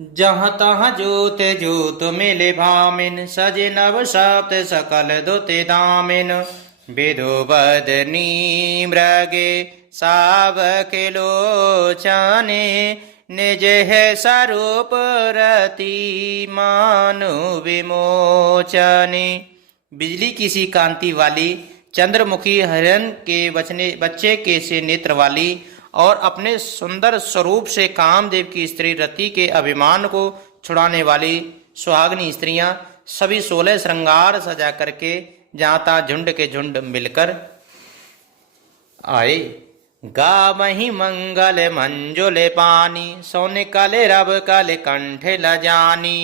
जहाँ तहाँ जोत जोत मिले भामिन, सजे नव सप्त सकल दुते दामिन। विदो बदनी मृगे सावके लोचने, निज है स्वरूप रति मानु विमोचने। बिजली की सी कांति वाली, चंद्रमुखी हिरण के बच्चे के से नेत्र वाली और अपने सुंदर स्वरूप से कामदेव की स्त्री रति के अभिमान को छुड़ाने वाली सुहागनी स्त्रियां सभी 16 श्रृंगार सजा करके जहाँ तहाँ झुंड के झुंड मिलकर आए। गावहीं मंगल मंजुले पानी, सोने काले रब काले कंठे लजानी।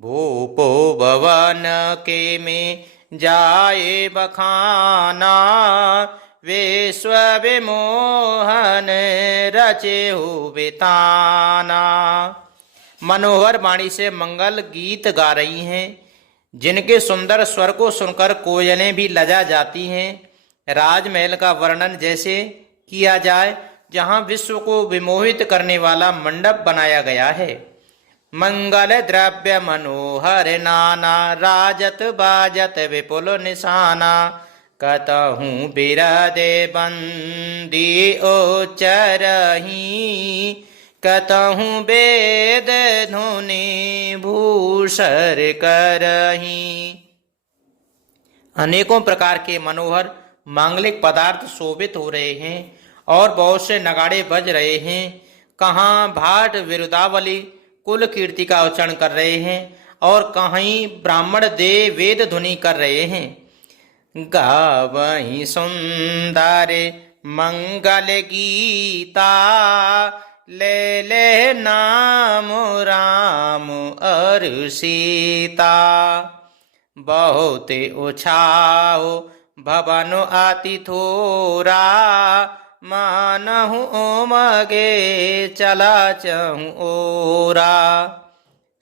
भूपो भवन के में जाए बखाना, विश्व विमोहन रचे हो बेताना। मनोहर वाणी से मंगल गीत गा रही हैं, जिनके सुंदर स्वर को सुनकर कोयलें भी लजा जाती हैं। राजमहल का वर्णन जैसे किया जाए, जहां विश्व को विमोहित करने वाला मंडप बनाया गया है। मंगल द्रव्य मनोहर नाना, राजत बाजत विपुल निशाना। कतहूँ बिरदे बंदी ओचरही, कतहूँ वेद धुनि भूषर करही। अनेकों प्रकार के मनोहर मांगलिक पदार्थ शोभित हो रहे हैं और बहुत से नगाड़े बज रहे हैं। कहाँ भाट विरुदावली कुल कीर्ति का उच्चारण कर रहे हैं और कहीं ब्राह्मण देव वेद ध्वनि कर रहे हैं। गावहीं सुंदर मंगल गीता, ले ले नाम राम और सीता। बहुत उछाओ भवन अति थोरा, मानहु ओमगे चला चहु ओरा।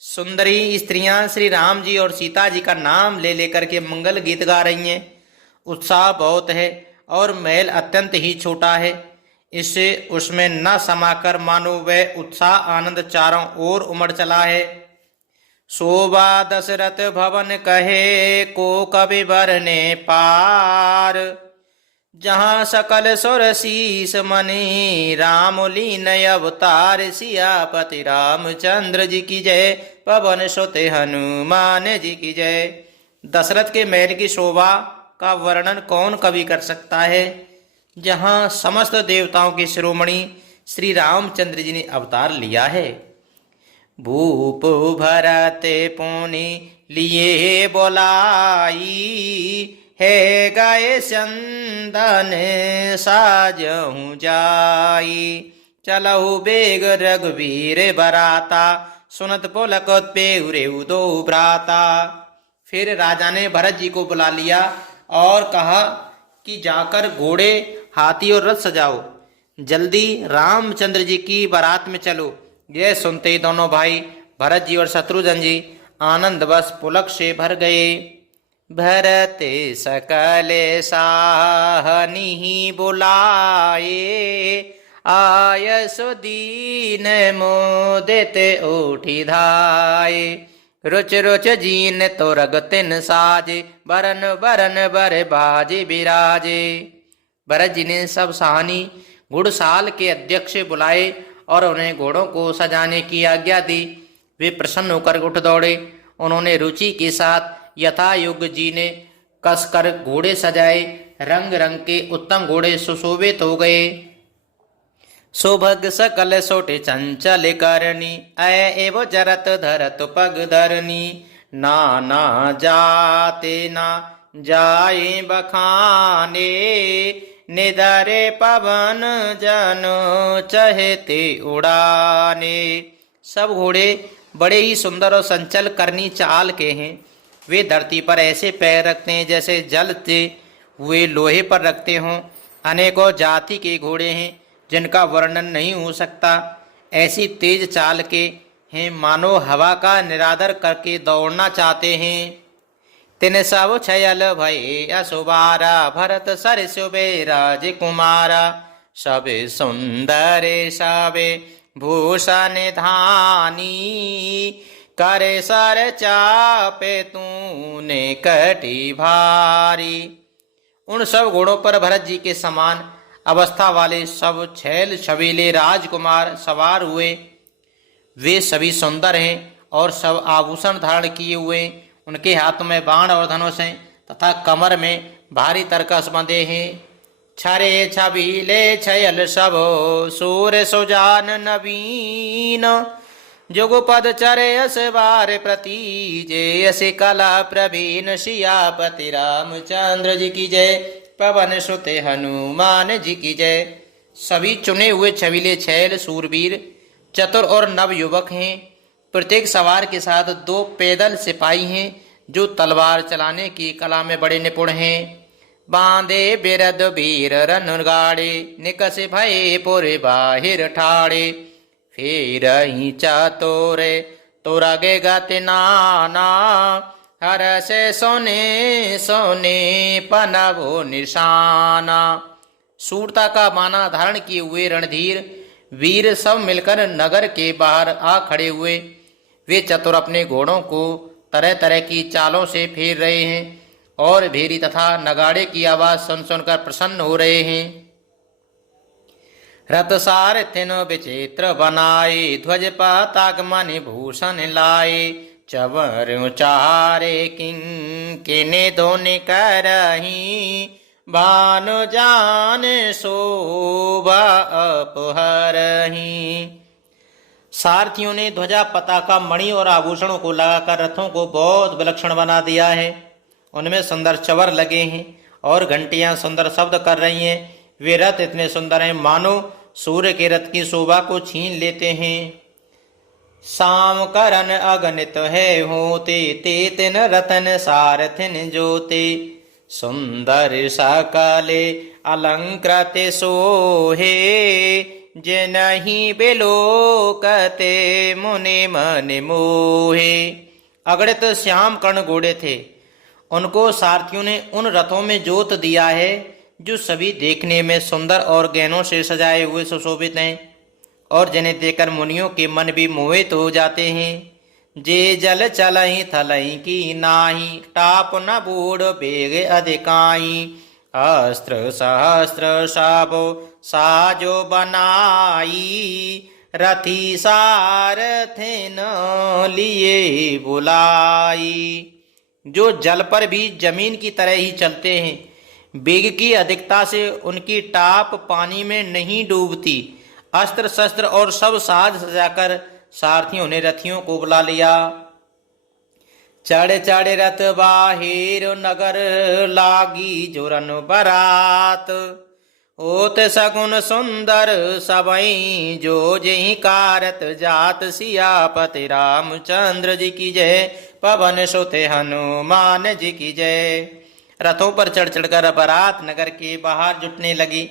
सुंदरी स्त्रियां श्री राम जी और सीता जी का नाम ले लेकर के मंगल गीत गा रही हैं। उत्साह बहुत है और महल अत्यंत ही छोटा है, इससे उसमें न समाकर मानो वह उत्साह आनंद चारों ओर उमड़ चला है। शोभा दशरथ भवन कहे को कवि बरने पार, जहाँ सकल सुर शीस मनि राम लीन अवतार। सियापति रामचंद्र जी की जय, पवन सुत हनुमान जी की जय। दशरथ के महल की शोभा का वर्णन कौन कवि कर सकता है, जहाँ समस्त देवताओं के शिरोमणि श्री रामचंद्र जी ने अवतार लिया है। भूप भरत पुनि लिए बोलाई, है गए चंदन साजहु जाई। चलहु बेग रघुवीर बराता, सुनत पुलक पेउरे दो भ्राता। फिर राजा ने भरत जी को बुला लिया और कहा कि जाकर घोड़े हाथी और रथ सजाओ, जल्दी रामचंद्र जी की बारात में चलो। यह सुनते ही दोनों भाई भरत जी और शत्रुघ्न जी आनंद बस पुलक से भर गए। भरत सकल साहनी बुलाए, आयसो दीन मोदित उठी धाये। रुच रुच जीन तो रगतिन साजे, बरन बरन बर बाजे बिराजे। भरत जी ने सब साहनी घुड़साल के अध्यक्ष बुलाए और उन्हें घोड़ों को सजाने की आज्ञा दी। वे प्रसन्न होकर उठ दौड़े। उन्होंने रुचि के साथ यथा युग जी ने कसकर घोड़े सजाए। रंग रंग के उत्तम घोड़े सुशोभित हो गए। सौभग सकल सोटे चंचल करनी, एव जरत धरत पग धरनी। नाना जाते ना जाए बखाने, निदरे पवन जनो चहते उड़ाने। सब घोड़े बड़े ही सुंदर और संचल करनी चाल के हैं। वे धरती पर ऐसे पैर रखते हैं जैसे जलते हुए लोहे पर रखते हों। अनेकों जाति के घोड़े हैं जिनका वर्णन नहीं हो सकता। ऐसी तेज चाल के हैं मानो हवा का निरादर करके दौड़ना चाहते हैं। तिन सब छयल भय असुबारा, भरत सरसुबे राजकुमारा। सबे सुंदर सबे भूषण धानी, करे सर चापे तूने कटी भारी। उन सब घोड़ों पर भरत जी के समान अवस्था वाले सब छैल छबीले राजकुमार सवार हुए। वे सभी सुंदर हैं और सब आभूषण धारण किए हुए। उनके हाथ में बाण और धनुष हैं तथा कमर में भारी तरकस बंधे हैं। छरे छबीले छयल सबो सूर सुजान नवीन, जुगपद चरे अस बार प्रति जय असे कला प्रवीण। सियापति रामचंद्र जी की जय, पवन सुत हनुमान जी की जय। सभी चुने हुए छबीले छैल सूरवीर चतुर और नव युवक हैं। प्रत्येक सवार के साथ 2 पैदल सिपाही हैं जो तलवार चलाने की कला में बड़े निपुण हैं। बांधे बिरद वीर रन गाड़े, निकस भये पुर बाहिर ठाड़े। फिर ही चतुरे तुरगे गति नाना, हर से सोने सोने पनवो निशाना। सूरता का माना धारण किए हुए रणधीर वीर सब मिलकर नगर के बाहर आ खड़े हुए। वे चतुर अपने घोड़ों को तरह तरह की चालों से फेर रहे हैं और भेरी तथा नगाड़े की आवाज सुन सुनकर प्रसन्न हो रहे हैं। रथ सारथिन विचित्र बनाए, ध्वज पताक मणि भूषण लाए। चवर उचारे किंकिनी धुनि करही, भानु जान शोभा अपहरही। सारथियों ने ध्वजा पताका मणि और आभूषणों को लगाकर रथों को बहुत विलक्षण बना दिया है। उनमें सुंदर चवर लगे हैं और घंटियां सुंदर शब्द कर रही हैं। वे रथ इतने सुंदर हैं मानो सूर्य के रथ की शोभा को छीन लेते हैं। साम करन अगणित है होते, ते तिन रतन सारथिन जोते। सुंदर सकले अलंकृत सोहे, जिनहि बिलोकते मुनि मन मोहे। अगणित श्याम कर्ण घोड़े थे, उनको सारथियों ने उन रथों में जोत दिया है जो सभी देखने में सुंदर और गहनों से सजाए हुए सुशोभित हैं और जिन्हें देखकर मुनियों के मन भी मोहित हो जाते हैं। जे जल चलहि थलहि की नाही, टाप न बूढ़ बेग अधिकाई। अस्त्र सहस्त्र सबो साजो बनाई, रथी सारथिन लिए बुलाई। जो जल पर भी जमीन की तरह ही चलते हैं, बेग की अधिकता से उनकी टाप पानी में नहीं डूबती। अस्त्र शस्त्र और सब साज सजाकर सारथियों ने रथियों को बुला लिया। चढ़ चढ़ रथ बाहिर नगर, लागी जोरन बरात। ओत सगुन सुंदर सबई, जो जेहि कारत जात। सियापति रामचंद्र जी की जय, पवन सुत हनुमान जी की जय। रथों पर चढ़ चढ़कर बारात नगर के बाहर जुटने लगी।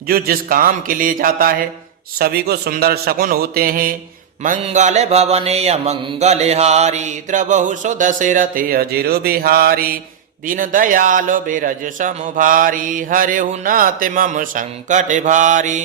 जो जिस काम के लिए जाता है सभी को सुंदर शकुन होते हैं। मंगल भवन या मंगल हारी, द्रबहु सो दशरथ अजिर बिहारी। दीन दयाल बिरज सम भारी, हरिहु नाथ मम संकट भारी।